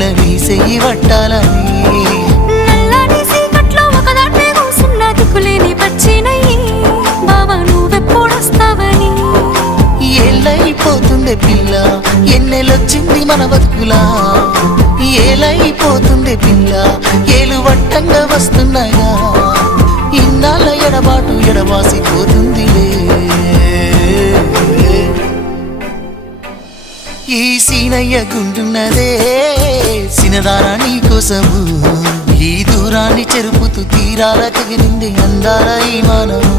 పిల్ల నీ చెయ్యి పట్టాలని నల్లని సీకట్లో ఒకదాన్నే కూసున్న దిక్కులేని పచ్చినయ్యి బావా నువ్వెప్పుడొస్తావని ఏళ్ళైపోతుండే పిల్ల ఎన్నెలొచ్చింది మన బతుకులా ఏలైపోతుండే పిల్ల ఏలు వట్టంగా వస్తున్నాయా ఇన్నాళ్ళ ఎడబాటు ఎడవాసిపోతుందిలే ఈ సీనయ్య గుంటున్నదే సినదారా నీ కోసము ఈ దూరాన్ని చెరుపుతూ తీరాల తెగిరింది అందాల ఈ మానము